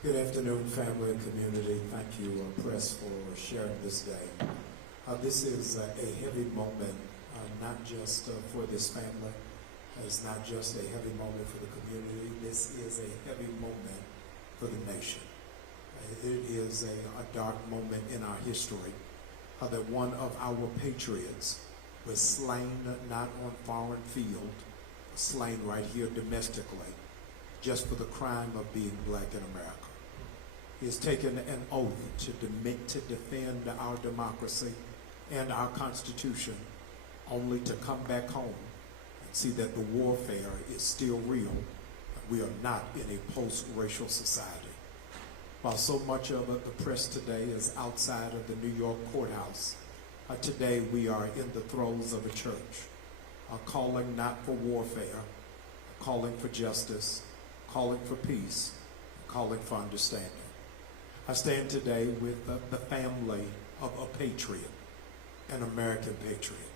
Good afternoon, family and community. Thank you, Press, for sharing this day. This is a heavy moment, not just for this family. It's not just a heavy moment for the community. This is a heavy moment for the nation. It is a dark moment in our history that one of our patriots was slain not on foreign field, slain right here domestically, just for the crime of being black in America. He has taken an oath to defend our democracy and our Constitution, only to come back home and see that the warfare is still real. We are not in a post-racial society. While so much of the press today is outside of the New York courthouse, today we are in the throes of a church, calling not for warfare, calling for justice, calling for peace, calling for understanding. I stand today with the family of a patriot, an American patriot,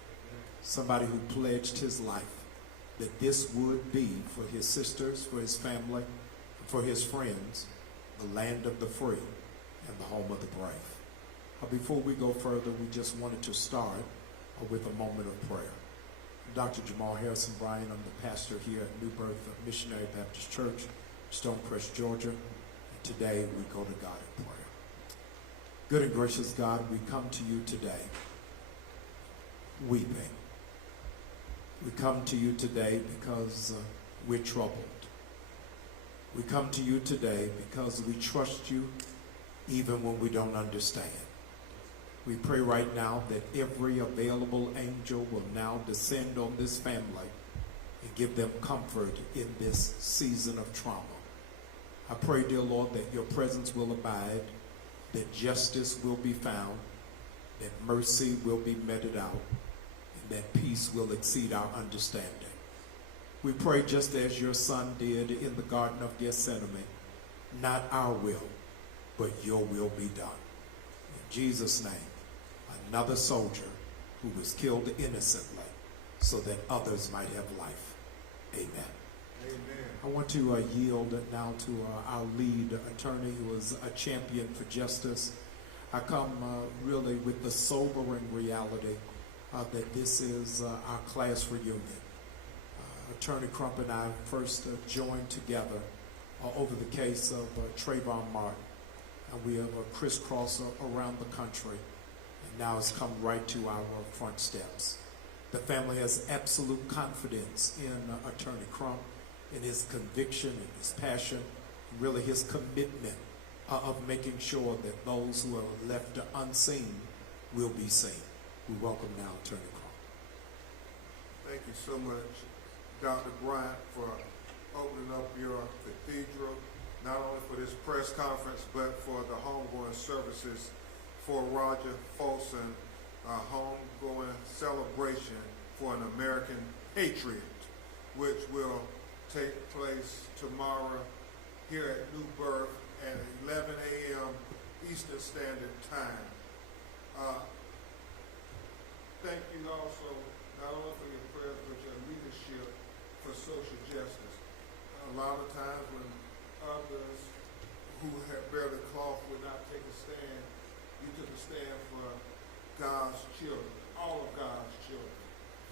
somebody who pledged his life that this would be for his sisters, for his family, for his friends, the land of the free and the home of the brave. Before we go further, we just wanted to start with a moment of prayer. Dr. Jamal Harrison Bryan, I'm the pastor here at New Birth Missionary Baptist Church, Stonecrest, Georgia. And today we go to God in prayer. Good and gracious God, we come to you today weeping. We come to you today because we're troubled. We come to you today because we trust you even when we don't understand. We pray right now that every available angel will now descend on this family and give them comfort in this season of trauma. I pray, dear Lord, that your presence will abide, that justice will be found, that mercy will be meted out, and that peace will exceed our understanding. We pray just as your son did in the Garden of Gethsemane, not our will, but your will be done. In Jesus' name, another soldier who was killed innocently so that others might have life. Amen. Amen. I want to yield now to our lead attorney who is a champion for justice. I come really with the sobering reality that this is our class reunion. Attorney Crump and I first joined together over the case of Trayvon Martin. And we have crisscrossed around the country, and now it's come right to our front steps. The family has absolute confidence in Attorney Crump, in his conviction and his passion, really his commitment of making sure that those who are left unseen will be seen. We welcome now Attorney Crump. Thank you so much, Dr. Bryant, for opening up your cathedral, not only for this press conference, but for the homegoing services for Roger Folsom, a homegoing celebration for an American patriot, which will take place tomorrow here at New Birth at 11 a.m. Eastern Standard Time. Thank you also, not only for your prayers, but your leadership for social justice. A lot of times when others who have bear the cloth would not take a stand, you took a stand for God's children, all of God's children.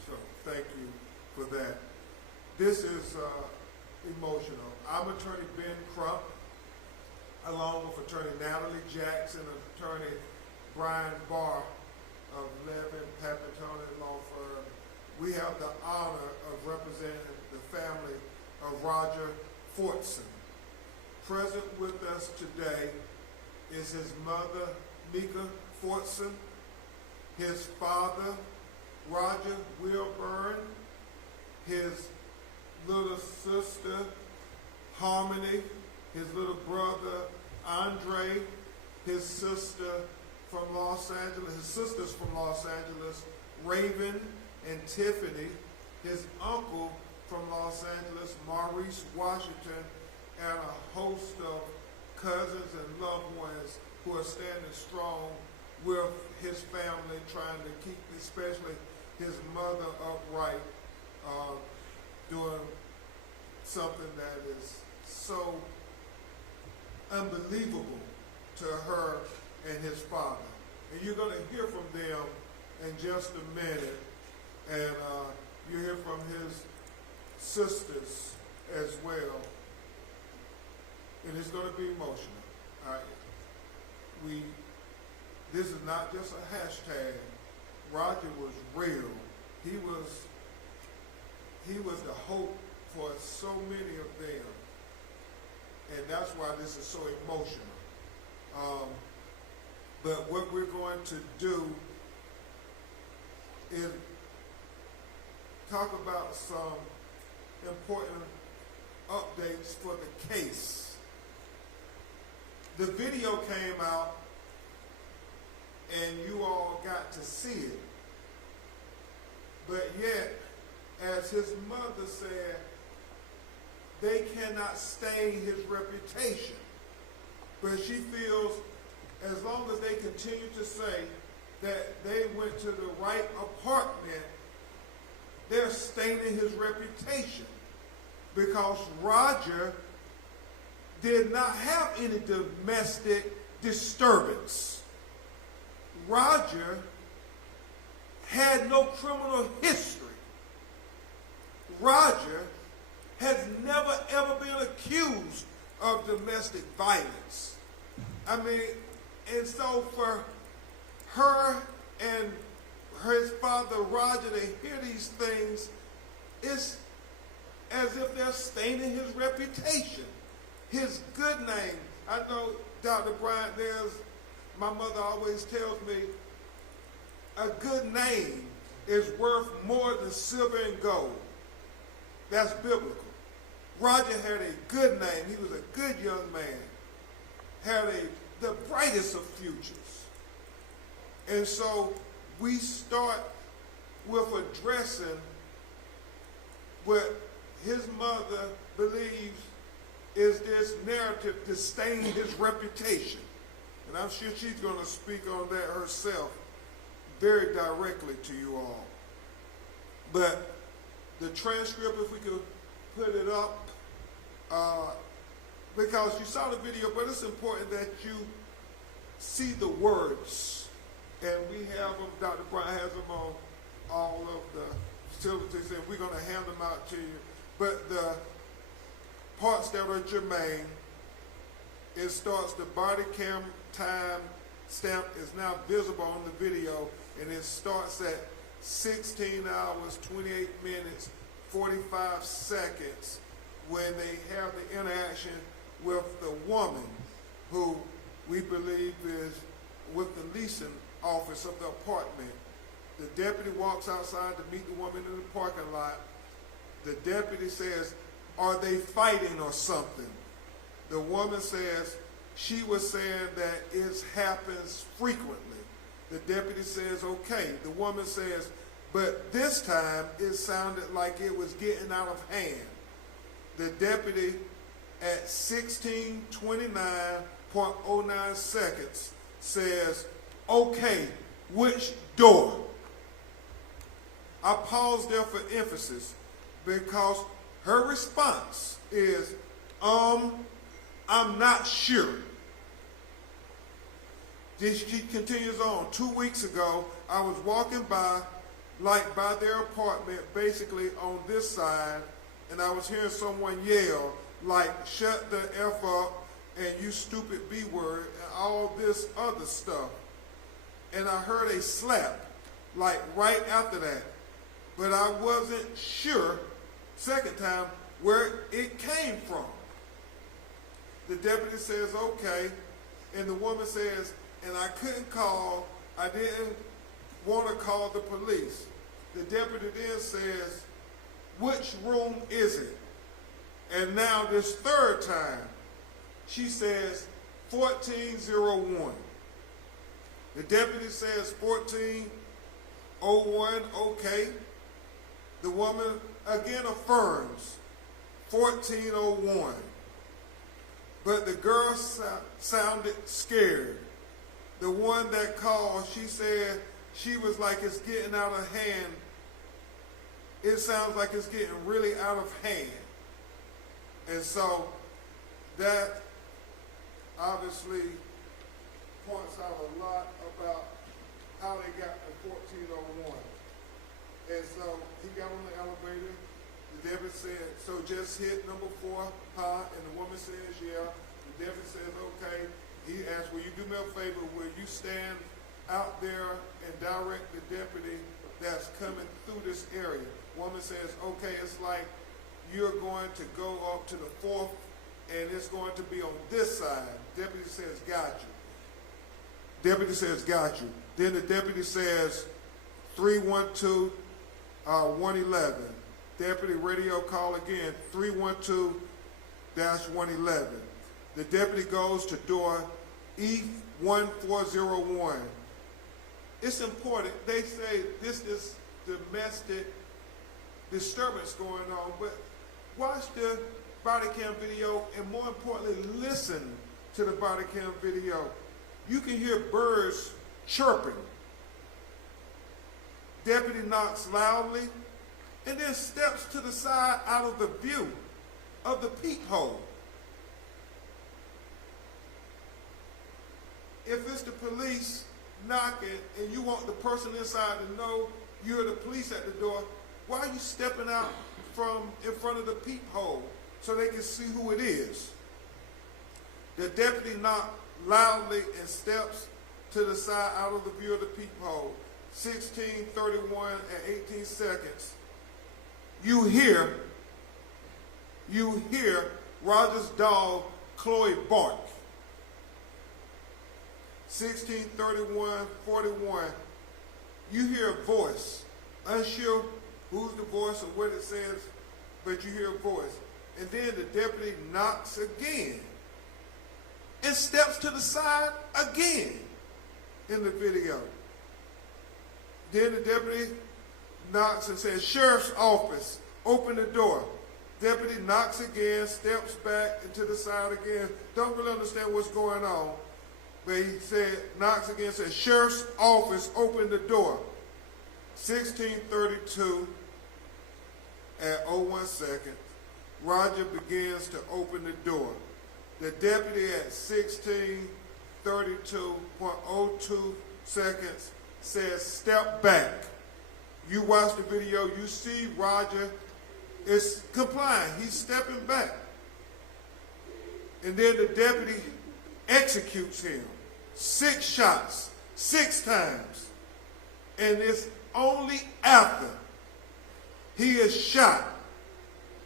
So thank you for that. This is emotional. I'm Attorney Ben Crump, along with Attorney Natalie Jackson and Attorney Brian Barr of Levin Papatone Law Firm. We have the honor of representing the family of Roger Folsom. Present with us today is his mother, Mika Folsom, his father, Roger Wilburn, his little sister, Harmony, his little brother, Andre, his sister from Los Angeles, his sisters from Los Angeles, Raven and Tiffany, his uncle from Los Angeles, Maurice Washington, and a host of cousins and loved ones who are standing strong with his family, trying to keep especially his mother upright, doing something that is so unbelievable to her and his father. And you're going to hear from them in just a minute. And you hear from his sisters as well. And it's going to be emotional. All right. This is not just a hashtag. Roger was real. He was the hope for so many of them. And that's why this is so emotional. But what we're going to do is talk about some important updates for the case. The video came out and you all got to see it. But yet, as his mother said, they cannot stain his reputation. But she feels as long as they continue to say that they went to the right apartment, they're staining his reputation. Because Roger did not have any domestic disturbance. Roger had no criminal history. Roger has never ever been accused of domestic violence. I mean, and so for her and his father Roger to hear these things, it's as if they're staining his reputation, his good name. I know, Dr. Bryant, my mother always tells me, a good name is worth more than silver and gold. That's biblical. Roger had a good name. He was a good young man. Had the brightest of futures. And so we start with addressing what his mother believes is this narrative to stain his reputation. And I'm sure she's going to speak on that herself very directly to you all. But the transcript, if we could put it up, because you saw the video, but it's important that you see the words. And we have them, Dr. Bryant has them on all of the facilities, and we're going to hand them out to you. But the parts that are germane, it starts, the body cam time stamp is now visible on the video, and it starts at 16 hours, 28 minutes, 45 seconds when they have the interaction with the woman who we believe is with the leasing office of the apartment. The deputy walks outside to meet the woman in the parking lot. The deputy says, "Are they fighting or something?" The woman says, she was saying that it happens frequently. The deputy says, okay. The woman says, but this time it sounded like it was getting out of hand. The deputy at 16:29.09 seconds says, okay, which door? I pause there for emphasis because her response is, I'm not sure. She continues on. 2 weeks ago, I was walking by their apartment, basically on this side, and I was hearing someone yell, like, shut the F up, and you stupid B word, and all this other stuff. And I heard a slap, like right after that. But I wasn't sure, second time, where it came from. The deputy says, okay, and the woman says, and I didn't want to call the police. The deputy then says, which room is it? And now this third time, she says, 1401. The deputy says 1401, okay. The woman again affirms 1401. But the girl sounded scared. The one that called, she said she was like, it's getting out of hand. It sounds like it's getting really out of hand. And so that obviously points out a lot about how they got to 1401. And so he got on the elevator. The deputy said, so just hit number 4, huh? And the woman says, yeah. The deputy says, okay. He asked, will you do me a favor? Will you stand out there and direct the deputy that's coming through this area? Woman says, okay, it's like you're going to go up to the 4th and it's going to be on this side. Deputy says, got you. Deputy says, got you. Then the deputy says, 312-111. Deputy radio call again, 312-111. The deputy goes to door E1401. It's important. They say this is domestic disturbance going on, but watch the body cam video and more importantly, listen to the body cam video. You can hear birds chirping. Deputy knocks loudly and then steps to the side out of the view of the peephole. If it's the police knocking and you want the person inside to know you're the police at the door, why are you stepping out from in front of the peephole so they can see who it is? The deputy knocks loudly and steps to the side out of the view of the peephole. 16:31 and 18 seconds. You hear Roger's dog, Chloe, bark. 16:31:41. You hear a voice. Unsure who's the voice or what it says, but you hear a voice. And then the deputy knocks again and steps to the side again in the video. Then the deputy knocks and says, sheriff's office, open the door. Deputy knocks again, steps back into the side again. Don't really understand what's going on. But he said, knocks again, says, sheriff's office, open the door. 16:32 at 01 seconds, Roger begins to open the door. The deputy at 16:32.02 seconds says, step back. You watch the video, you see Roger is complying. He's stepping back. And then the deputy executes him. 6 shots, 6 times. And it's only after he is shot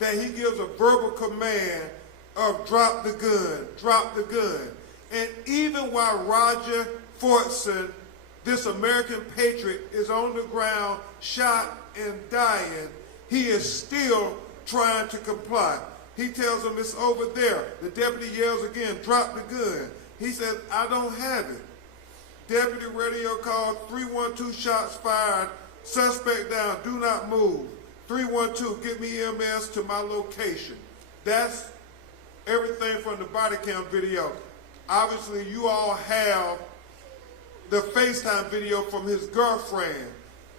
that he gives a verbal command of drop the gun, drop the gun. And even while Roger Fortson, this American patriot, is on the ground, shot and dying, he is still trying to comply. He tells him it's over there. The deputy yells again, drop the gun. He says, I don't have it. Deputy radio called, 312, shots fired, suspect down, do not move. 312, get me EMS to my location. That's everything from the body cam video. Obviously, you all have the FaceTime video from his girlfriend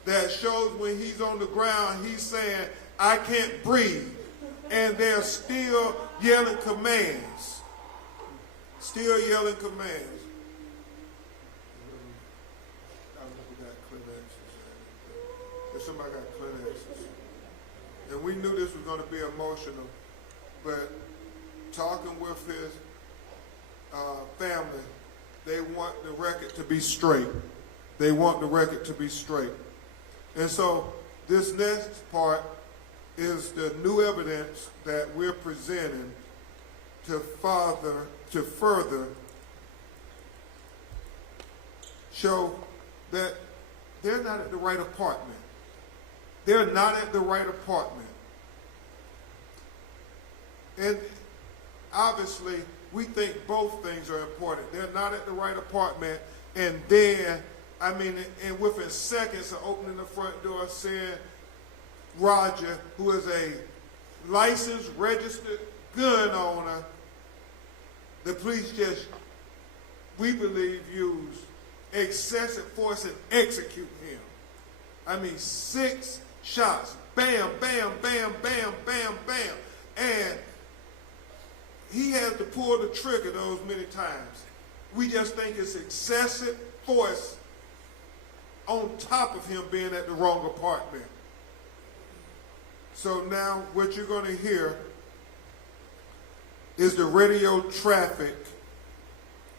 that shows when he's on the ground, he's saying, I can't breathe. And they're still yelling commands. Still yelling commands. If somebody got Kleenexes. And we knew this was going to be emotional, but talking with his family, they want the record to be straight. They want the record to be straight. And so this next part is the new evidence that we're presenting to further show that they're not at the right apartment. They're not at the right apartment. And obviously, we think both things are important. They're not at the right apartment, and then, and within seconds of opening the front door, saying, Roger, who is a licensed, registered gun owner, the police just, we believe, used excessive force and execute him. 6 shots, bam, bam, bam, bam, bam, bam, and he has to pull the trigger those many times. We just think it's excessive force on top of him being at the wrong apartment. So now what you're going to hear is the radio traffic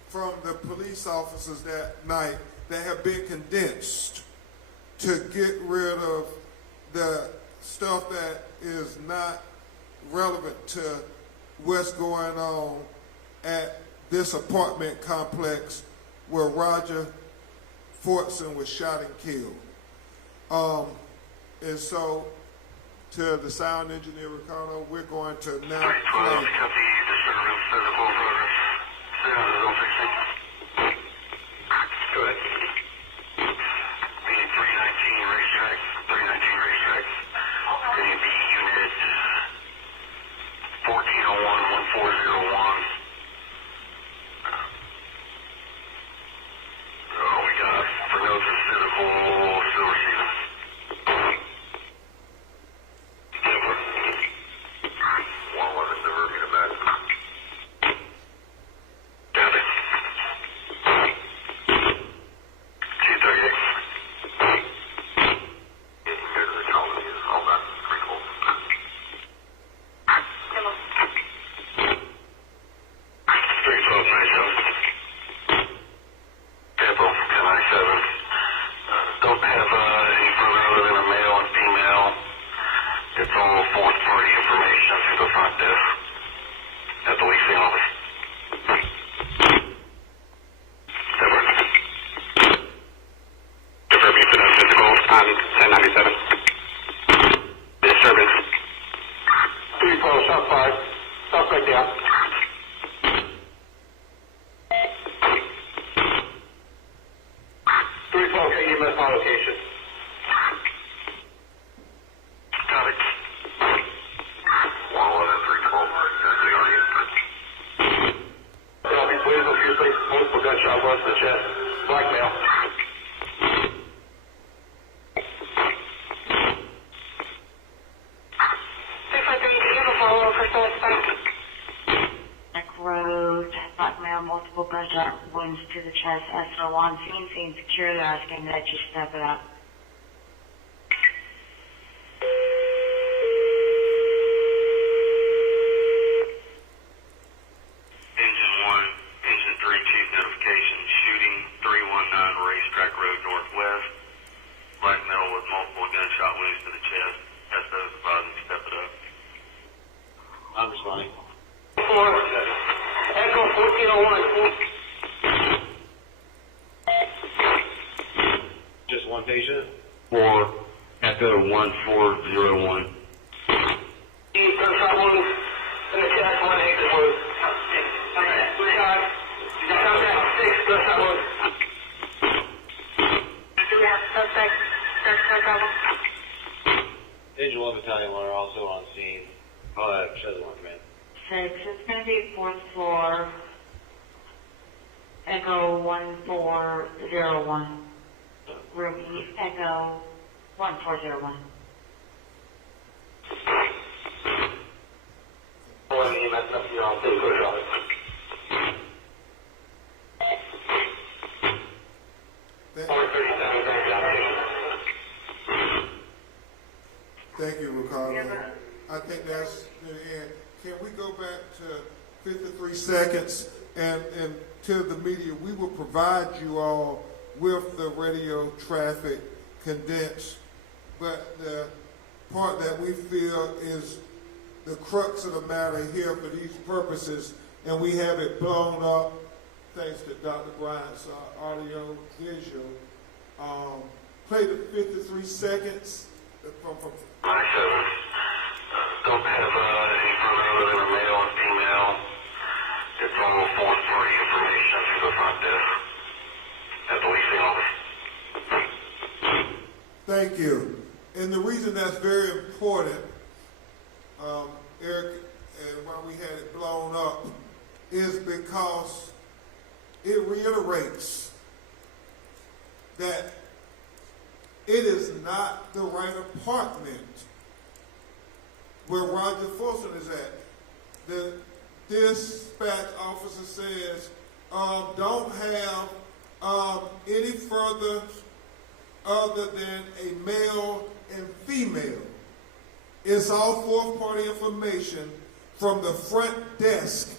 from the police officers that night that have been condensed to get rid of the stuff that is not relevant to what's going on at this apartment complex where Roger Fortson was shot and killed. And so, to the sound engineer, Ricardo, we're going to now play. Multiple gunshot wounds to the chest. SO on scene secure. They're asking that you step it up. Engine 1, Engine 3, Chief notification, shooting 319 Racetrack Road Northwest. Black male with multiple gunshot wounds to the chest. SO's advising to step it up. I'm responding. Echo 1401. Just one patient? For Echo 1401. Gunshot wound in the chest, one exit wound. Two shots. Contact 6 gunshot wound. Do we have suspect? Engine 1 Battalion 1 are also on scene. Shows 1 command. 6, it's going to be 4th floor. Echo 1401. Room E, Echo 1401. Thank you, Ricardo. I think that's the end. Can we go back to 53 seconds and to the media? We will provide you all with the radio traffic condensed, but the part that we feel is the crux of the matter here for these purposes, and we have it blown up thanks to Dr. Bryant's audio visual. Play the 53 seconds from 97. Don't have any further than a male and female. It's all 4-party information to the front desk at the leasing office. Thank you. And the reason that's very important, Eric, and why we had it blown up, is because it reiterates that it is not the right apartment where Roger Fortson is at. dispatch officer says, don't have any further other than a male and female. It's all fourth party information from the front desk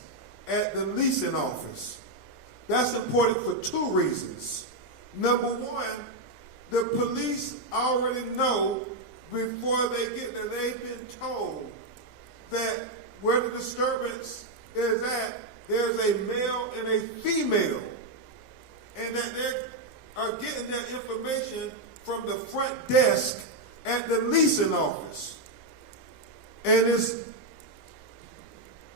at the leasing office. That's important for two reasons. Number one, the police already know before they get there, they've been told that where the disturbance is at, there's a male and a female. And that they are getting that information from the front desk at the leasing office. And it's,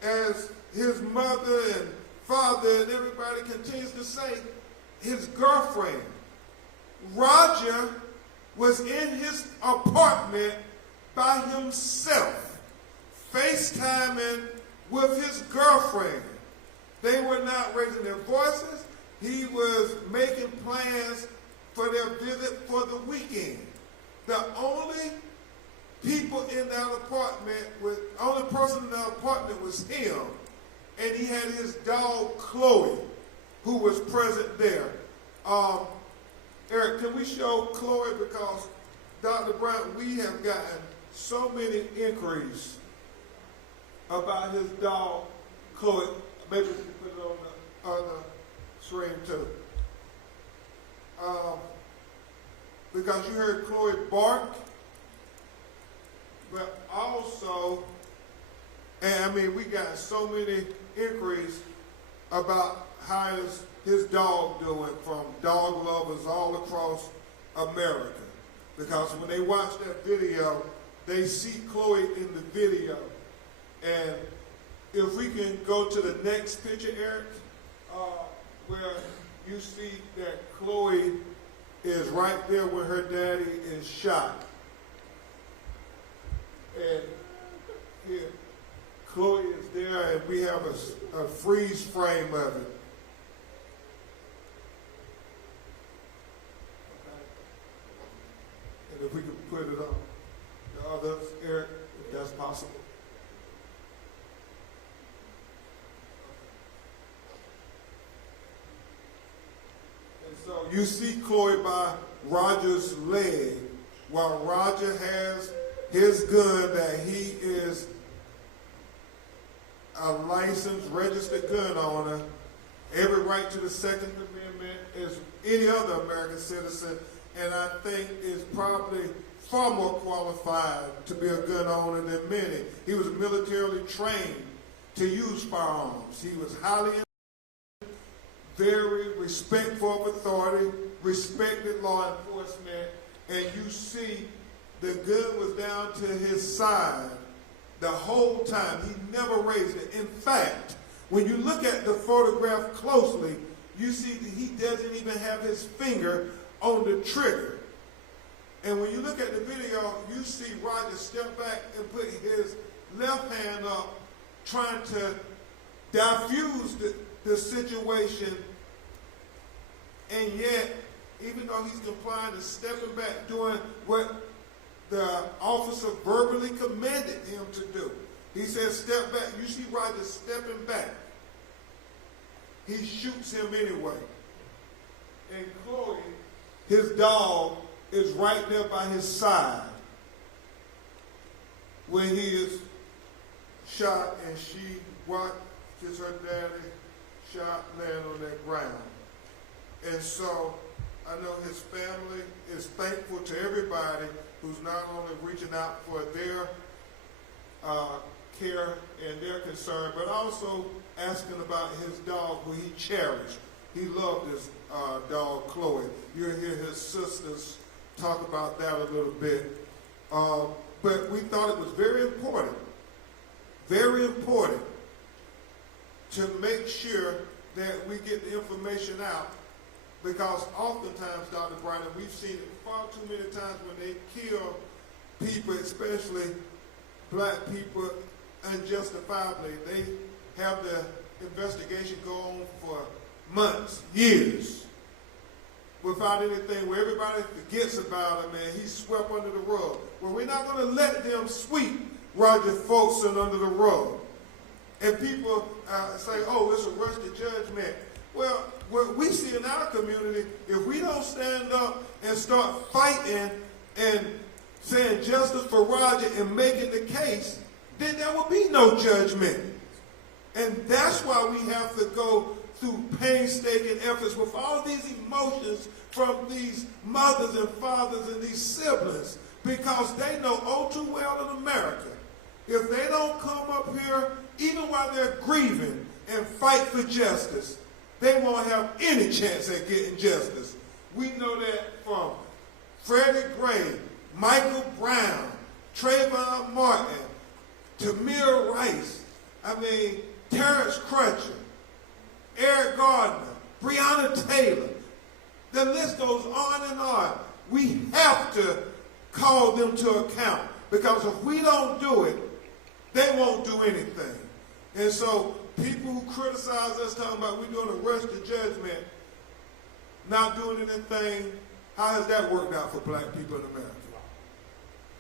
as his mother and father and everybody continues to say, his girlfriend, Roger, was in his apartment by himself, FaceTiming with his girlfriend. They were not raising their voices. He was making plans for their visit for the weekend. The only people in that apartment, only person in that apartment was him, and he had his dog Chloe, who was present there. Eric, can we show Chloe, because Dr. Bryant, we have gotten so many inquiries about his dog Chloe. Maybe we can put it on the screen too. Because you heard Chloe bark, but also, and I mean, we got so many inquiries about how is his dog doing from dog lovers all across America. Because when they watch that video, they see Chloe in the video. And if we can go to the next picture, Eric, where you see that Chloe is right there where her daddy is shot. And here, Chloe is there, and we have a freeze frame of it. And if we could put it on the others, Eric, if that's possible. And so you see Chloe by Roger's leg, while Roger has his gun that he is a licensed, registered gun owner, every right to the Second Amendment as any other American citizen, and I think is probably far more qualified to be a gun owner than many. He was militarily trained to use firearms. He was highly very respectful of authority, respected law enforcement, and you see the gun was down to his side the whole time. He never raised it. In fact, when you look at the photograph closely, you see that he doesn't even have his finger on the trigger. And when you look at the video, you see Roger step back and put his left hand up, trying to diffuse the situation. And yet, even though he's complying and stepping back, doing what the officer verbally commanded him to do. He says, step back. You see Roger stepping back. He shoots him anyway. And Chloe, his dog, is right there by his side when he is shot, and she watches her daddy shot land on that ground. And so I know his family is thankful to everybody who's not only reaching out for their care and their concern, but also asking about his dog who he cherished. He loved his dog, Chloe. You'll hear his sisters talk about that a little bit. But we thought it was very important to make sure that we get the information out, because oftentimes, Dr. Bryan, we've seen it far too many times when they kill people, especially black people, unjustifiably. They have the investigation go on for months, years, without anything, where everybody forgets about him and he's swept under the rug. Well, we're not going to let them sweep Roger Folsom under the rug. And people say, oh, it's a rush to judgment. Well, what we see in our community, if we don't stand up and start fighting and saying justice for Roger and making the case, then there will be no judgment. And that's why we have to go through painstaking efforts with all these emotions from these mothers and fathers and these siblings, because they know all too well in America, if they don't come up here, even while they're grieving, and fight for justice, they won't have any chance at getting justice. We know that from Freddie Gray, Michael Brown, Trayvon Martin, Tamir Rice, Terrence Crutcher, Eric Gardner, Breonna Taylor. The list goes on and on. We have to call them to account, because if we don't do it, they won't do anything. And so people who criticize us talking about we're doing a rush to judgment, not doing anything, how has that worked out for black people in America?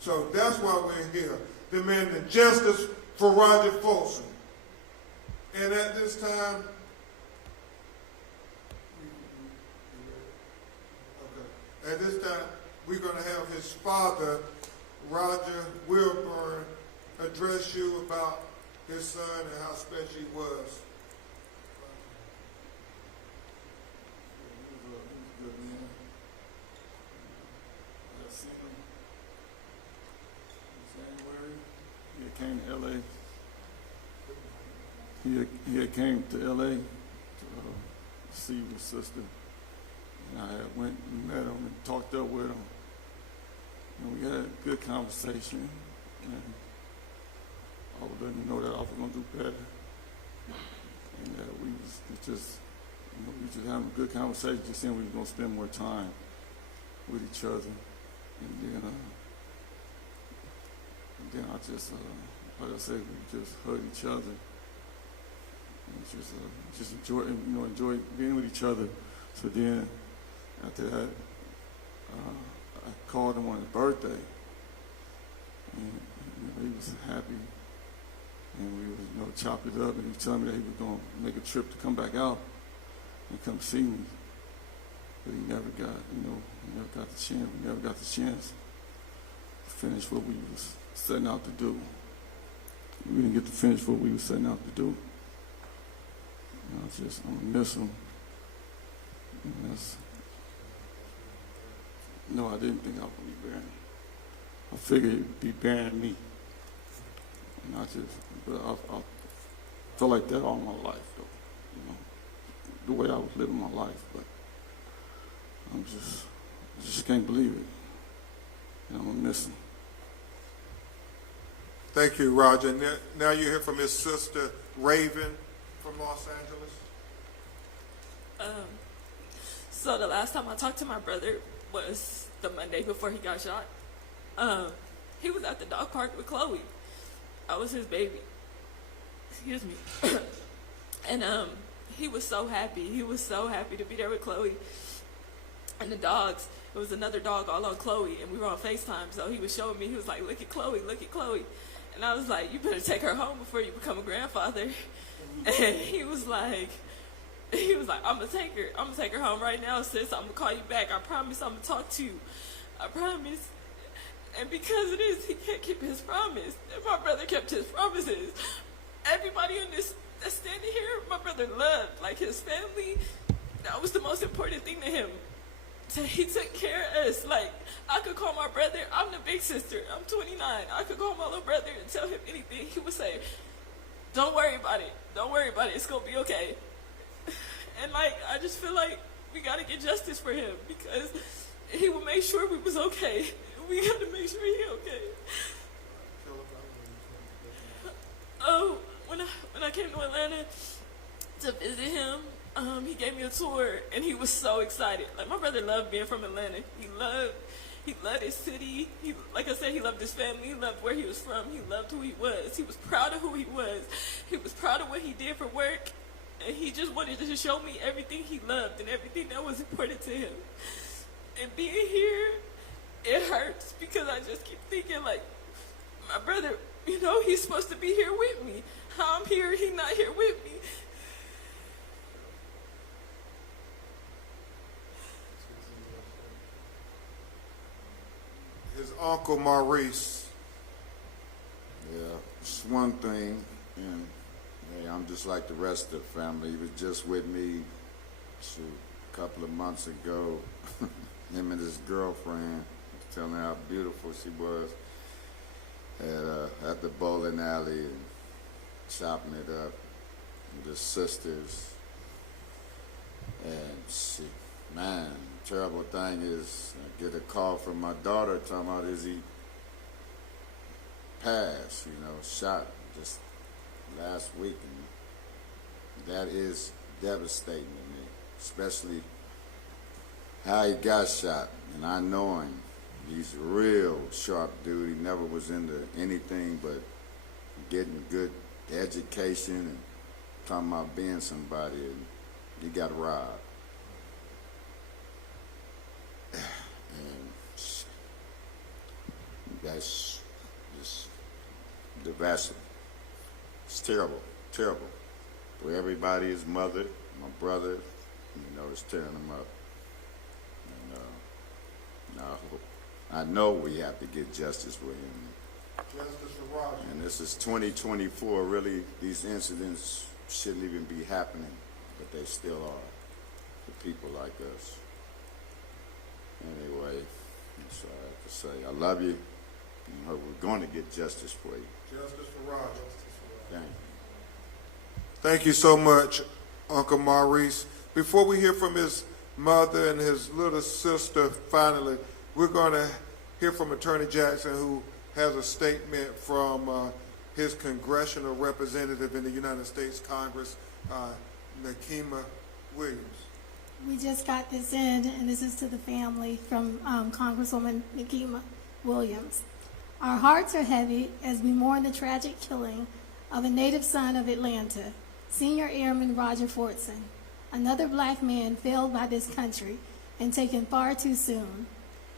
So that's why we're here, demanding justice for Roger Folsom. And at this time, we're going to have his father, Roger Wilburn, address you about his son and how special he was. He was a good man. I seen him in January. He had came to L.A. to see his sister. And I had went and met him and talked up with him. And we had a good conversation. And I would let him know that I was going to do better. And that we just having a good conversation, just saying we were going to spend more time with each other. And then I just, like I said, we just hugged each other. And just enjoy being with each other. So then, after that, I called him on his birthday, and he was happy, and we was chop it up, and he was telling me that he was going to make a trip to come back out and come see me, but he never got the chance. We never got the chance to finish what we was setting out to do. We didn't get to finish what we were setting out to do. I'm gonna miss him. No, I didn't think I would be burying him. I figured he'd be burying me. And I felt like that all my life, though. The way I was living my life, but I just can't believe it. And I'm gonna miss him. Thank you, Roger. Now you hear from his sister, Raven, from Los Angeles. So the last time I talked to my brother was the Monday before he got shot. He was at the dog park with Chloe. I was his baby. Excuse me. And he was so happy. He was so happy to be there with Chloe and the dogs. It was another dog all on Chloe, and we were on FaceTime. So he was showing me. He was like, "Look at Chloe, look at Chloe." And I was like, "You better take her home before you become a grandfather." And he was like, I'm gonna take her home right now, sis. I'm gonna call you back. I promise I'm gonna talk to you. I promise. And because it is, he can't keep his promise. And my brother kept his promises. Everybody in this that's standing here, my brother loved, like his family. That was the most important thing to him. So he took care of us. Like, I could call my brother. I'm the big sister. I'm 29. I could call my little brother and tell him anything. He would say, "Don't worry about it. Don't worry about it. It's gonna be okay." And like, I just feel like we gotta get justice for him, because he would make sure we was okay. We gotta make sure he okay. Oh, when I came to Atlanta to visit him, he gave me a tour, and he was so excited. Like, my brother loved being from Atlanta. He loved his city. Like I said, he loved his family. He loved where he was from. He loved who he was. He was proud of who he was. He was proud of what he did for work. And he just wanted to show me everything he loved and everything that was important to him. And being here, it hurts, because I just keep thinking, like, my brother You know, he's supposed to be here with me. How I'm here, he not here with me. His uncle Maurice. Yeah, it's one thing, and hey, I'm just like the rest of the family. He was just with me a couple of months ago. Him and his girlfriend, telling her how beautiful she was at the bowling alley and chopping it up with his sisters. And she, man, terrible thing is I get a call from my daughter talking about is he passed, shot just last week. And that is devastating to me, especially how he got shot. And I know him. He's a real sharp dude. He never was into anything but getting good education and talking about being somebody, and he got robbed. And that's just devastating. It's terrible, terrible. For everybody, his mother, my brother, it's tearing them up. And I know we have to get justice for him. Justice for Roger. And this is 2024. Really, these incidents shouldn't even be happening, but they still are for people like us. Anyway, that's all I have to say. I love you. We're going to get justice for you. Justice for Roger. Thank you. Thank you so much, Uncle Maurice. Before we hear from his mother and his little sister, finally, we're going to hear from Attorney Jackson, who has a statement from his congressional representative in the United States Congress, Nakima Williams. We just got this in, and this is to the family from Congresswoman Nakima Williams. Our hearts are heavy as we mourn the tragic killing of a native son of Atlanta, Senior Airman Roger Fortson, another black man failed by this country and taken far too soon.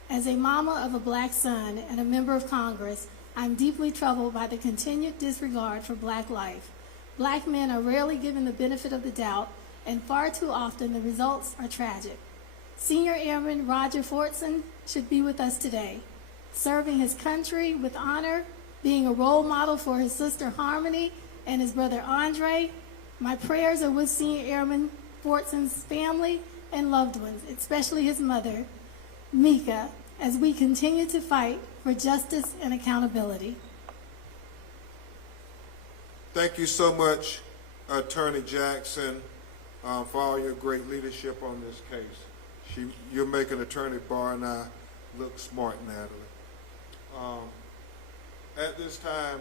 As a mama of a black son and a member of Congress, I'm deeply troubled by the continued disregard for black life. Black men are rarely given the benefit of the doubt, and far too often the results are tragic. Senior Airman Roger Fortson should be with us today, serving his country with honor, being a role model for his sister Harmony and his brother Andre. My prayers are with Senior Airman Fortson's family and loved ones, especially his mother, Mika, as we continue to fight for justice and accountability. Thank you so much, Attorney Jackson, for all your great leadership on this case. You're making Attorney Barr and I look smart, Natalie. At this time,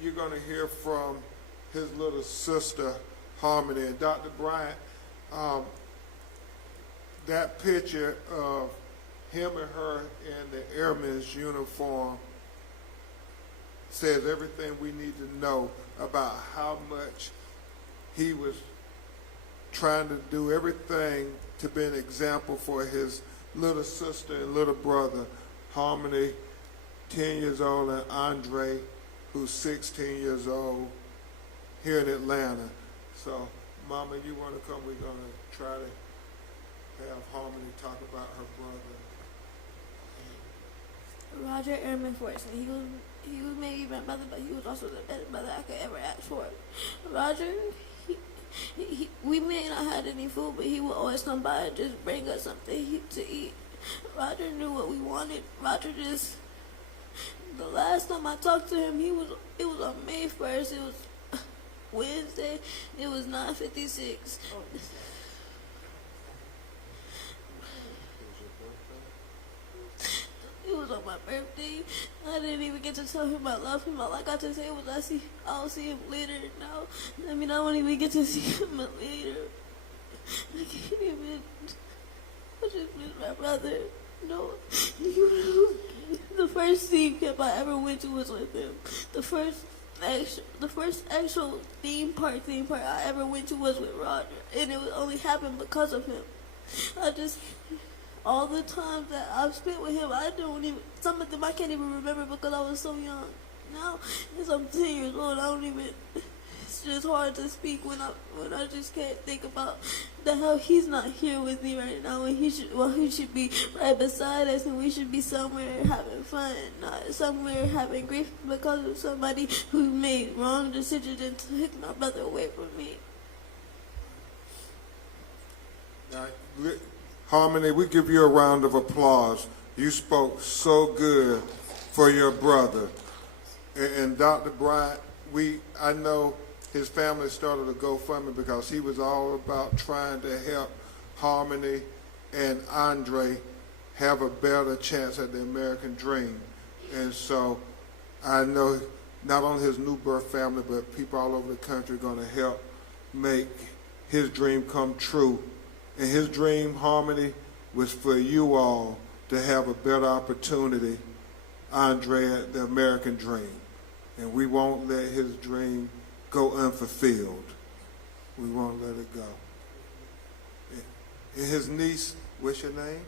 you're going to hear from his little sister, Harmony. And Dr. Bryant, that picture of him and her in the airman's uniform says everything we need to know about how much he was trying to do everything to be an example for his little sister and little brother, Harmony, 10 years old, and Andre, who's 16 years old, here in Atlanta. So, Mama, you want to come? We're going to try to have Harmony talk about her brother. Roger Airman Fortson. He was maybe my brother, but he was also the best brother I could ever ask for. Roger, we may not have any food, but he would always come by and just bring us something to eat. Roger knew what we wanted. Roger just, the last time I talked to him, it was on May 1st. It was Wednesday. It was 9:56. It was on my birthday. I didn't even get to tell him I love him. All I got to say was I'll see him later. Now, I mean, I won't even get to see him later. I can't even. I just miss my brother. No, the first theme camp I ever went to was with him. The first actual theme park I ever went to was with Roger, and it only happened because of him. All the times that I've spent with him, some of them I can't even remember because I was so young. now, as I'm 10 years old, I don't even. It's just hard to speak when I just can't think about how he's not here with me right now, and he should be right beside us, and we should be somewhere having fun, not somewhere having grief because of somebody who made wrong decisions and took my brother away from me. Now, Harmony, we give you a round of applause. You spoke so good for your brother. And Dr. Bryant, I know his family started a GoFundMe because he was all about trying to help Harmony and Andre have a better chance at the American dream. And so I know not only his new birth family, but people all over the country are going to help make his dream come true. And his dream, Harmony, was for you all to have a better opportunity, Andre, at the American dream. And we won't let his dream go unfulfilled. We won't let it go. And his niece, what's your name?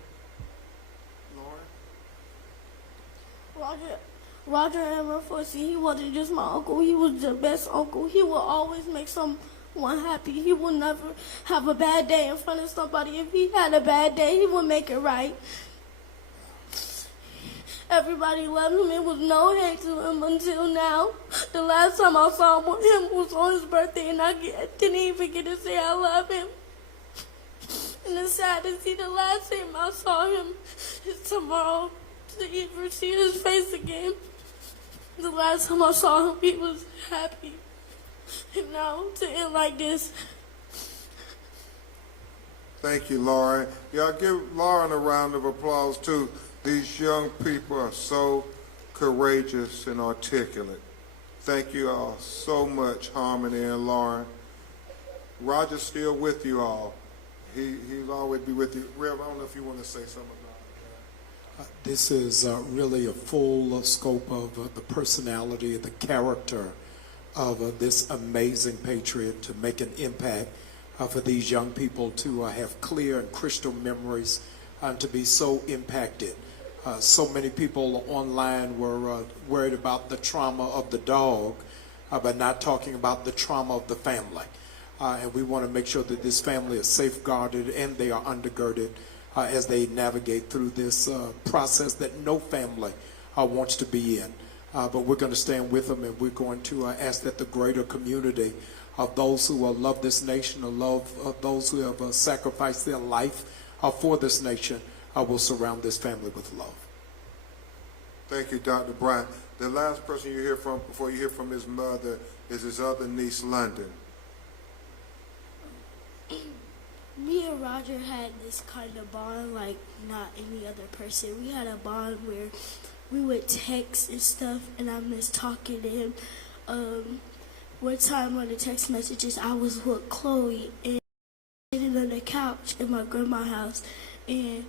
Lauren? Roger Emerald Forsey, he wasn't just my uncle, he was the best uncle. He will always make someone happy. He will never have a bad day in front of somebody. If he had a bad day, he would make it right. Everybody loved him. It was no hate to him until now. The last time I saw him was on his birthday, and I didn't even get to say I love him. And it's sad to see the last time I saw him is tomorrow, to ever see his face again. The last time I saw him, he was happy. And now, to end like this. Thank you, Lauren. Y'all give Lauren a round of applause, too. These young people are so courageous and articulate. Thank you all so much, Harmony and Lauren. Roger's still with you all. He'll always be with you. Rev, I don't know if you want to say something about that. This is really a full scope of the personality, the character of this amazing patriot to make an impact for these young people to have clear and crystal memories and to be so impacted. So many people online were worried about the trauma of the dog, but not talking about the trauma of the family. And we want to make sure that this family is safeguarded and they are undergirded as they navigate through this process that no family wants to be in. But we're going to stand with them, and we're going to ask that the greater community of those who love this nation, or love those who have sacrificed their life for this nation, will surround this family with love. Thank you, Dr. Bryant. The last person you hear from before you hear from his mother is his other niece, London. Me and Roger had this kind of bond like not any other person. We had a bond where we would text and stuff, and I miss talking to him. One time on the text messages, I was with Chloe and sitting on the couch in my grandma's house, and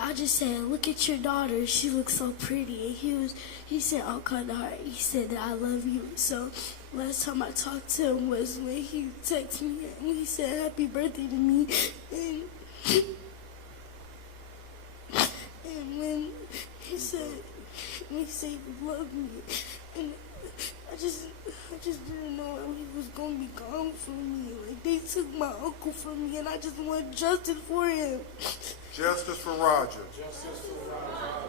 I just said, "Look at your daughter. She looks so pretty." And he said all kind of heart. He said that I love you. So last time I talked to him was when he texted me and he said happy birthday to me. And when he said he loved me, and I just didn't know he was gonna be gone from me. Like, they took my uncle from me, and I just want justice for him. Justice for Roger. Justice for Roger.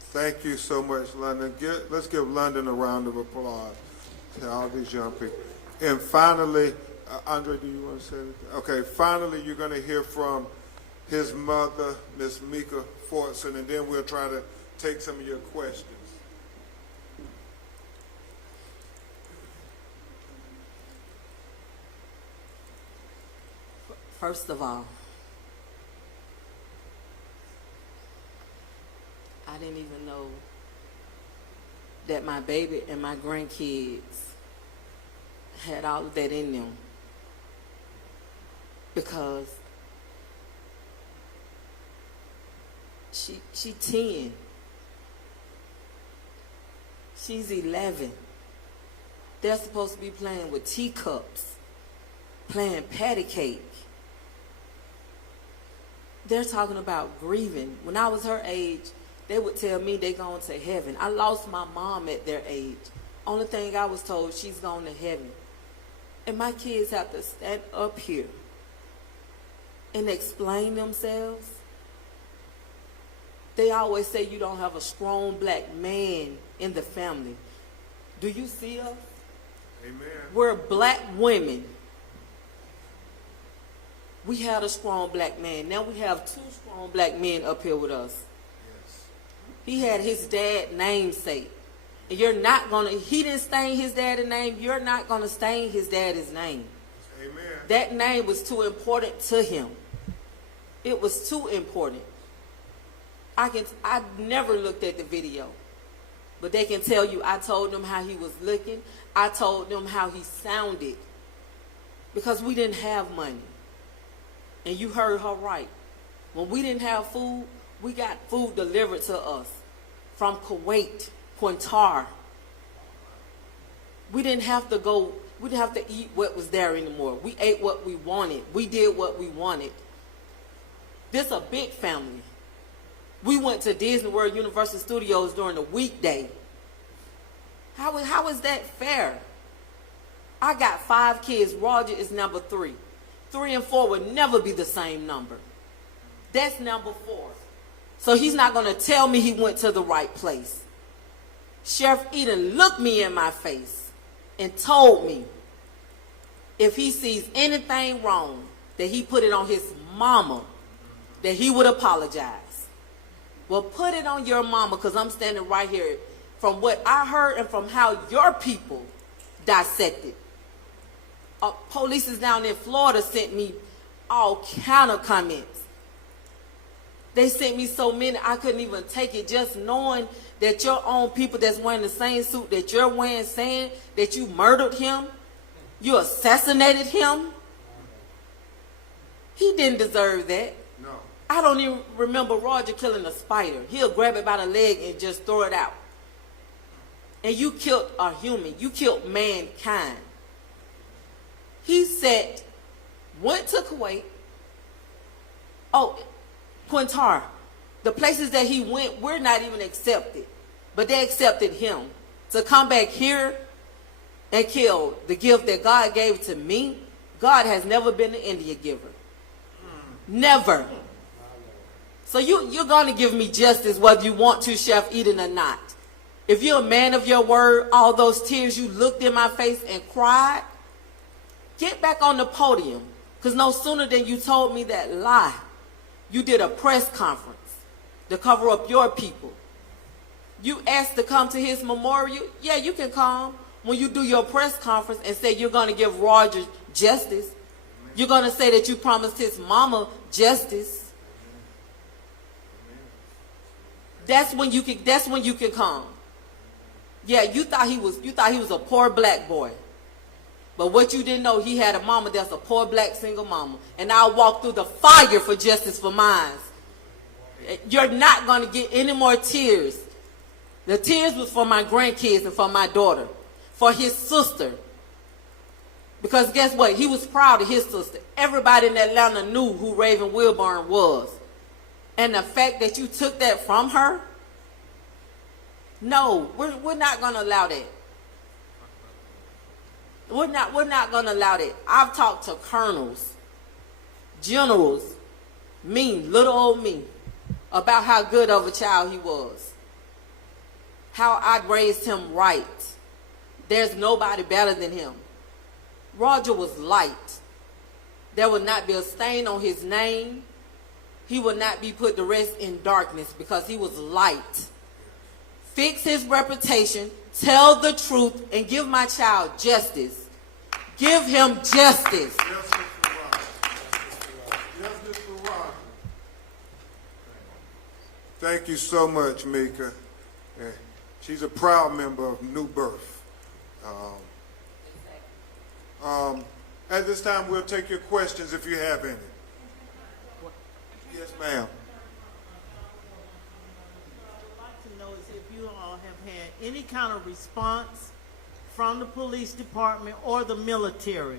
Thank you so much, London. Let's give London a round of applause to all these young people. And finally, Andre, do you want to say anything? Okay, finally, you're going to hear from his mother, Miss Mika Fortson, and then we'll try to take some of your questions. First of all, I didn't even know that my baby and my grandkids had all of that in them, because she 10, she's 11. They're supposed to be playing with teacups, playing patty cake. They're talking about grieving. When I was her age, they would tell me they going to heaven. I lost my mom at their age. Only thing I was told, she's going to heaven. And my kids have to stand up here and explain themselves. They always say you don't have a strong black man in the family. Do you see us? Amen. We're black women. We had a strong black man. Now we have 2 strong black men up here with us. Yes. He had his dad's namesake. And you're not going to, he didn't stain his dad's name. You're not going to stain his dad's name. Amen. That name was too important to him. It was too important. I never looked at the video. But they can tell you, I told them how he was looking. I told them how he sounded. Because we didn't have money. And you heard her right. When we didn't have food, we got food delivered to us from Kuwait, Qatar. We didn't have to go, we didn't have to eat what was there anymore. We ate what we wanted. We did what we wanted. This a big family. We went to Disney World Universal Studios during the weekday. How is that fair? I got 5 kids. Roger is number 3. 3 and 4 would never be the same number. That's number 4. So he's not going to tell me he went to the right place. Sheriff Eden looked me in my face and told me if he sees anything wrong, that he put it on his mama, that he would apologize. Well, put it on your mama, because I'm standing right here from what I heard and from how your people dissected. Police down in Florida sent me all kind of comments. They sent me so many I couldn't even take it, just knowing that your own people that's wearing the same suit that you're wearing saying that you murdered him, you assassinated him. He didn't deserve that. No. I don't even remember Roger killing a spider. He'll grab it by the leg and just throw it out. And you killed a human. You killed mankind. He said, went to Kuwait. Oh, Qatar. The places that he went, we're not even accepted. But they accepted him. To come back here and kill the gift that God gave to me, God has never been an India giver. Never. So you're going to give me justice whether you want to, Chef Eden, or not. If you're a man of your word, all those tears you looked in my face and cried, get back on the podium. Because no sooner than you told me that lie, you did a press conference to cover up your people. You asked to come to his memorial. Yeah, you can come when you do your press conference and say you're going to give Roger justice. You're going to say that you promised his mama justice. That's when you can come. Yeah, you thought he was a poor black boy. But what you didn't know, he had a mama that's a poor black single mama. And I'll walk through the fire for justice for mine. You're not going to get any more tears. The tears was for my grandkids and for my daughter, for his sister. Because guess what? He was proud of his sister. Everybody in Atlanta knew who Raven Wilburn was. And the fact that you took that from her, no, we're not going to allow that. We're not going to allow that. I've talked to colonels, generals, me, little old me, about how good of a child he was. How I raised him right. There's nobody better than him. Roger was light. There would not be a stain on his name. He would not be put to rest in darkness because he was light. Fix his reputation, tell the truth, and give my child justice. Give him justice. Justice for Roger. Justice for Roger. Thank you so much, Mika. She's a proud member of New Birth. At this time, we'll take your questions if you have any. Yes, ma'am. To know is if you all have had any kind of response from the police department or the military.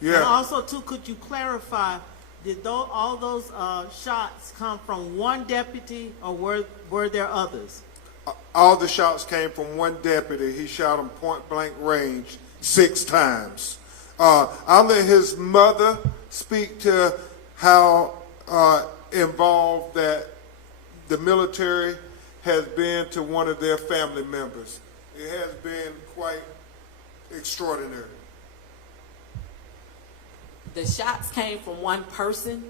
Yeah. And also, too, could you clarify Did all those shots come from one deputy, or were there others? All the shots came from one deputy. He shot him point blank range 6 times. I'll let his mother speak to how involved that the military has been to one of their family members. It has been quite extraordinary. The shots came from one person,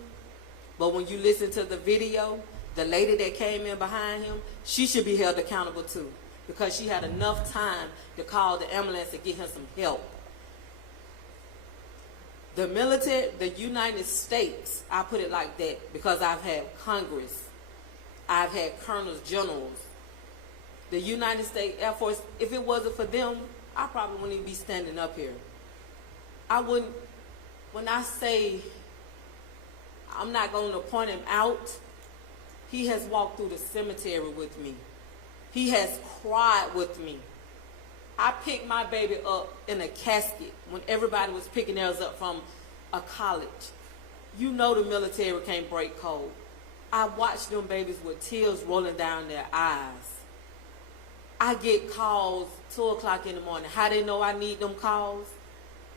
but when you listen to the video, the lady that came in behind him, she should be held accountable too, because she had enough time to call the ambulance and get him some help. The military, the United States, I put it like that because I've had Congress, I've had colonels, generals. The United States Air Force, if it wasn't for them, I probably wouldn't even be standing up here. I wouldn't, when I say I'm not going to point him out, he has walked through the cemetery with me. He has cried with me. I picked my baby up in a casket when everybody was picking theirs up from a college. You know the military can't break code. I watched them babies with tears rolling down their eyes. I get calls 2 o'clock in the morning. How they know I need them calls?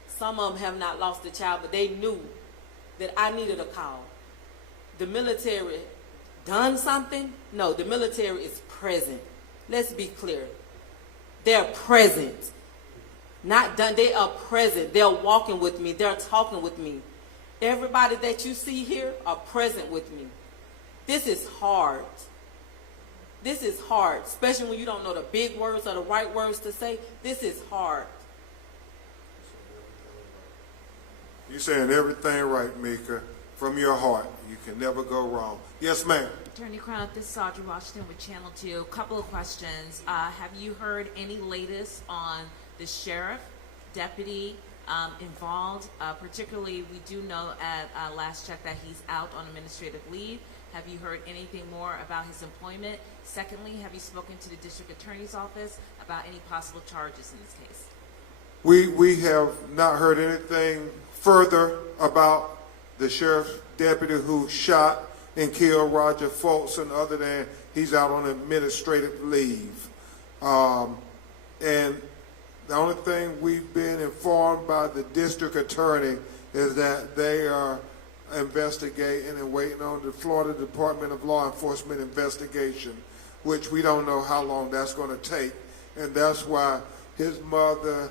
Some of them have not lost a child, but they knew that I needed a call. The military done something? No, the military is present. Let's be clear. They're present. Not done. They are present. They're walking with me. They're talking with me. Everybody that you see here are present with me. This is hard. This is hard, especially when you don't know the big words or the right words to say. This is hard. You're saying everything right, Mika, from your heart. You can never go wrong. Yes, ma'am. Attorney Crump, this is Audrey Washington with Channel 2. A couple of questions. Have you heard any latest on the sheriff, deputy involved? Particularly, we do know at last check that he's out on administrative leave. Have you heard anything more about his employment? Secondly, have you spoken to the district attorney's office about any possible charges in this case? We have not heard anything further about the sheriff's deputy who shot and killed Roger Fulton, other than he's out on administrative leave. And the only thing we've been informed by the district attorney is that they are investigating and waiting on the Florida Department of Law Enforcement investigation, which we don't know how long that's going to take. And that's why his mother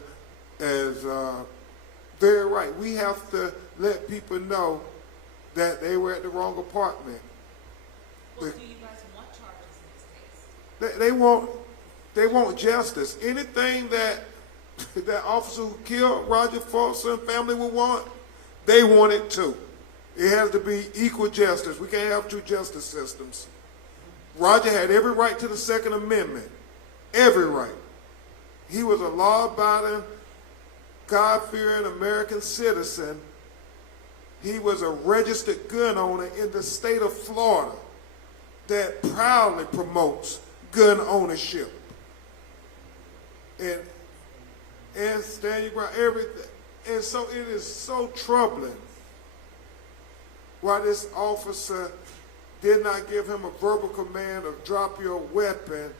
is very right. We have to let people know that they were at the wrong apartment. Well, do you guys want charges in this case? They want justice. Anything that that officer who killed Roger Fulton family would want, they want it too. It has to be equal justice. We can't have two justice systems. Roger had every right to the Second Amendment. Every right. He was a law-abiding, God-fearing American citizen. He was a registered gun owner in the state of Florida that proudly promotes gun ownership. And stand your ground, everything. And so it is so troubling why this officer did not give him a verbal command of drop your weapon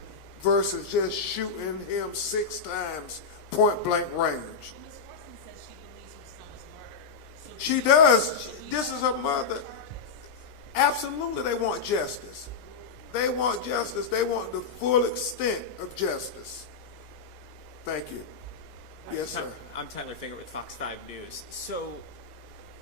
versus just shooting him 6 times point blank range. Ms. Forson says she believes her son was murdered. So She does. This is her mother. Absolutely, they want justice. They want justice. They want the full extent of justice. Thank you. Yes, sir. I'm Tyler Finger with Fox 5 News. So,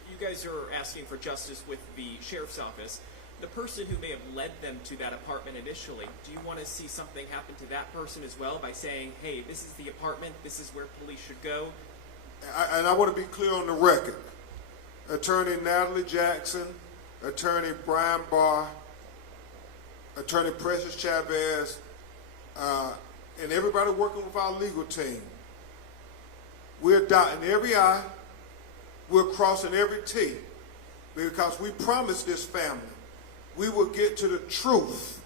you guys are asking for justice with the sheriff's office. The person who may have led them to that apartment initially, do you want to see something happen to that person as well by saying, hey, this is the apartment, this is where police should go? And I want to be clear on the record. Attorney Natalie Jackson, Attorney Brian Barr, Attorney Precious Chavez, and everybody working with our legal team, we're dotting every I, we're crossing every T, because we promised this family we will get to the truth,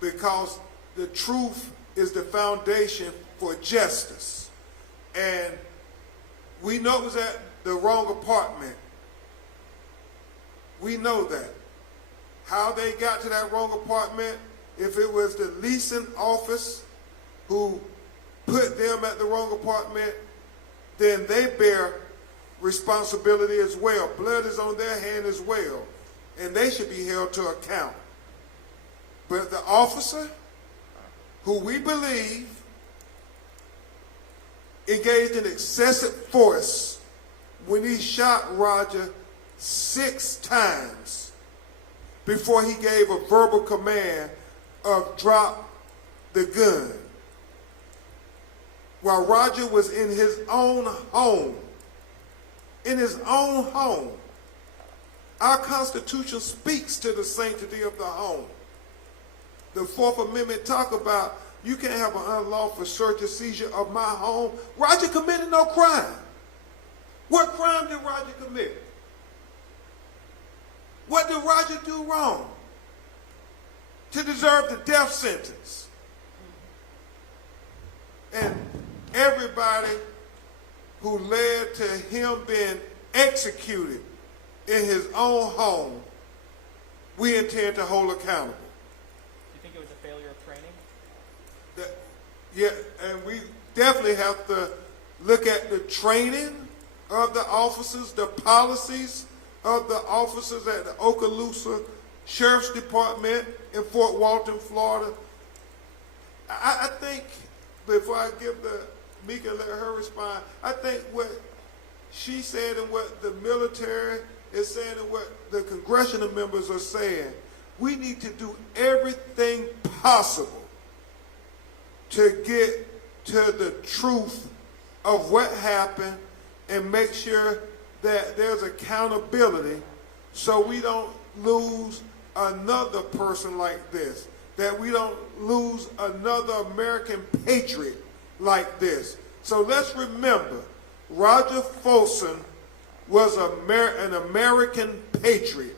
because the truth is the foundation for justice. And we know it was at the wrong apartment, We know that. How they got to that wrong apartment, if it was the leasing office who put them at the wrong apartment, then they bear responsibility as well. Blood is on their hand as well, and they should be held to account. But the officer, who we believe engaged in excessive force when he shot Roger 6 times before he gave a verbal command of drop the gun. While Roger was in his own home, our Constitution speaks to the sanctity of the home. The 4th Amendment talk about you can't have an unlawful search or seizure of my home. Roger committed no crime. What crime did Roger commit? What did Roger do wrong to deserve the death sentence? And everybody who led to him being executed in his own home, we intend to hold accountable. You think it was a failure of training? Yeah, and we definitely have to look at the training of the officers, the policies of the officers at the Okaloosa Sheriff's Department in Fort Walton, Florida. I think, before I give the Mika and let her respond, I think what she said and what the military is saying and what the congressional members are saying, we need to do everything possible to get to the truth of what happened and make sure that there's accountability so we don't lose another person like this, that we don't lose another American patriot like this. So let's remember, Roger Folsom was an American patriot.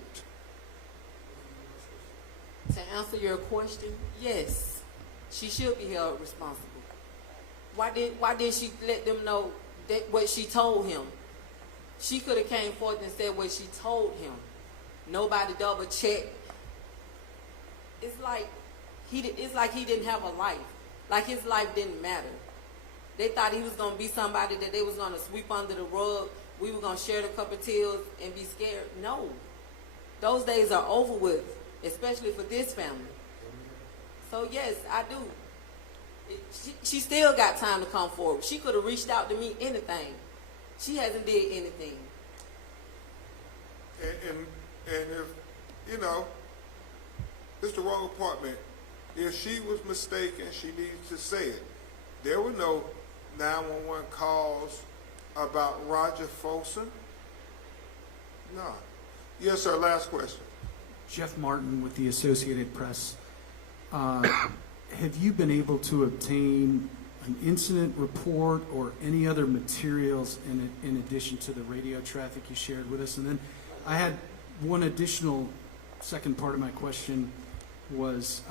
To answer your question, yes, she should be held responsible. Why did she let them know that what she told him? She could have came forth and said what she told him. Nobody double checked. It's like he didn't have a life. Like his life didn't matter. They thought he was going to be somebody that they was going to sweep under the rug. We were going to share the cup of tears and be scared. No. Those days are over with, especially for this family. So yes, I do. She still got time to come forward. She could have reached out to me anything. She hasn't did anything. And if, you know, it's the wrong apartment. If she was mistaken, she needs to say it. There were no 911 calls about Roger Folsom. No. Yes, sir. Last question. Jeff Martin with the Associated Press. Have you been able to obtain an incident report or any other materials in addition to the radio traffic you shared with us? And then I had one additional second part of my question was,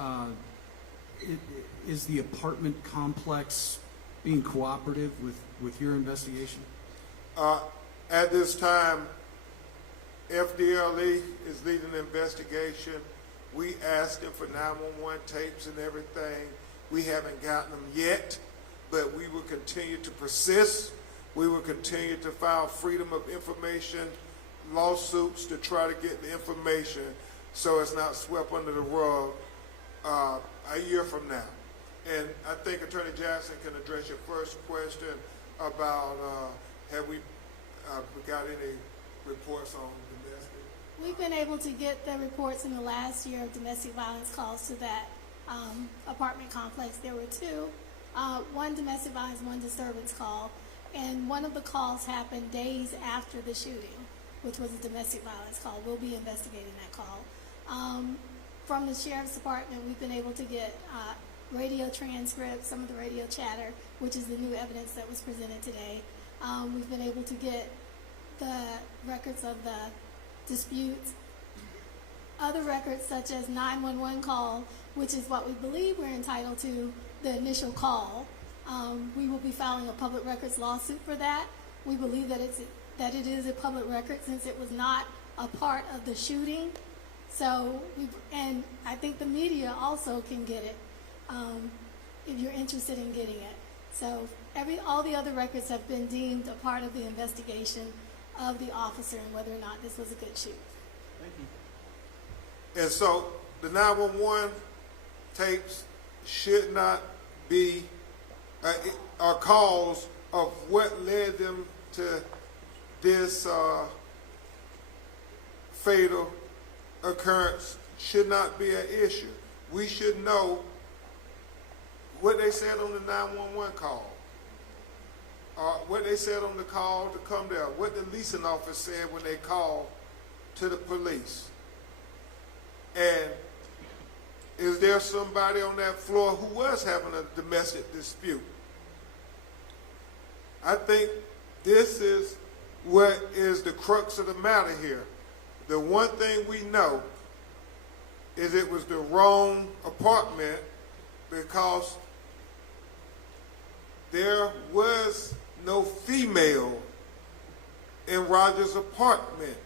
is the apartment complex being cooperative with your investigation? At this time, FDLE is leading the investigation. We asked them for 911 tapes and everything. We haven't gotten them yet, but we will continue to persist. We will continue to file freedom of information lawsuits to try to get the information so it's not swept under the rug a year from now. And I think Attorney Jackson can address your first question about have we got any reports on domestic? We've been able to get the reports in the last year of domestic violence calls to that apartment complex. There were 2, one domestic violence, one disturbance call, and one of the calls happened days after the shooting, which was a domestic violence call. We'll be investigating that call. From the Sheriff's Department, we've been able to get radio transcripts, some of the radio chatter, which is the new evidence that was presented today. We've been able to get the records of the disputes, other records such as 911 call, which is what we believe we're entitled to, the initial call. We will be filing a public records lawsuit for that. We believe that it is a public record since it was not a part of the shooting. So, and I think the media also can get it if you're interested in getting it. So all the other records have been deemed a part of the investigation of the officer and whether or not this was a good shoot. Thank you. And so the 911 tapes should not be a cause of what led them to this fatal occurrence should not be an issue. We should know what they said on the 911 call, what they said on the call to come there, what the leasing officer said when they called to the police. And is there somebody on that floor who was having a domestic dispute? I think this is what is the crux of the matter here. The one thing we know is it was the wrong apartment because there was no female in Roger's apartment,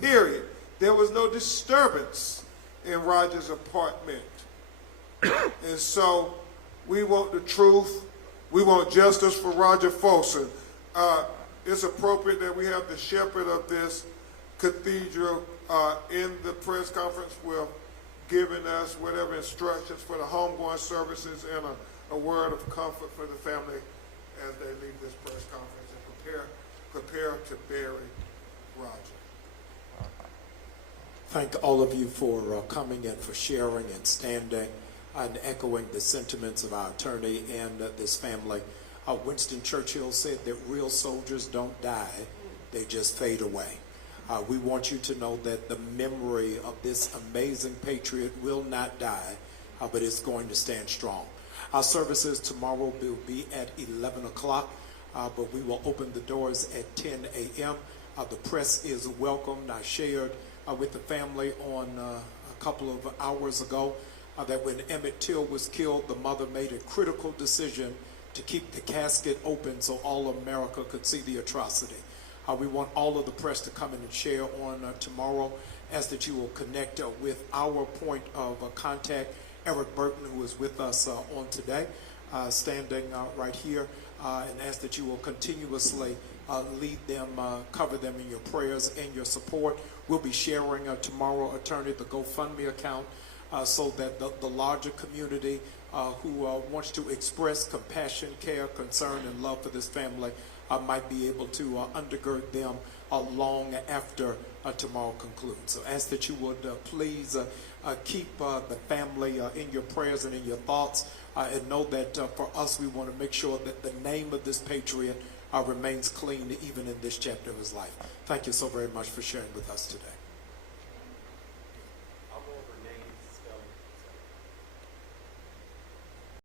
period. There was no disturbance in Roger's apartment. And so we want the truth. We want justice for Roger Folsom. It's appropriate that we have the shepherd of this cathedral in the press conference with giving us whatever instructions for the homegoing services and a word of comfort for the family as they leave this press conference and prepare to bury Roger. Thank all of you for coming and for sharing and standing and echoing the sentiments of our attorney and this family. Winston Churchill said that real soldiers don't die, they just fade away. We want you to know that the memory of this amazing patriot will not die, but it's going to stand strong. Our services tomorrow will be at 11 o'clock, but we will open the doors at 10 a.m. The press is welcomed. I shared with the family on a couple of hours ago that when Emmett Till was killed, the mother made a critical decision to keep the casket open so all of America could see the atrocity. We want all of the press to come in and share on tomorrow. Ask that you will connect with our point of contact, Eric Burton, who is with us on today, standing right here, and ask that you will continuously lead them, cover them in your prayers and your support. We'll be sharing tomorrow, attorney, the GoFundMe account so that the larger community who wants to express compassion, care, concern, and love for this family might be able to undergird them long after tomorrow concludes. So ask that you would please keep the family in your prayers and in your thoughts, and know that for us, we want to make sure that the name of this patriot remains clean even in this chapter of his life. Thank you so very much for sharing with us today.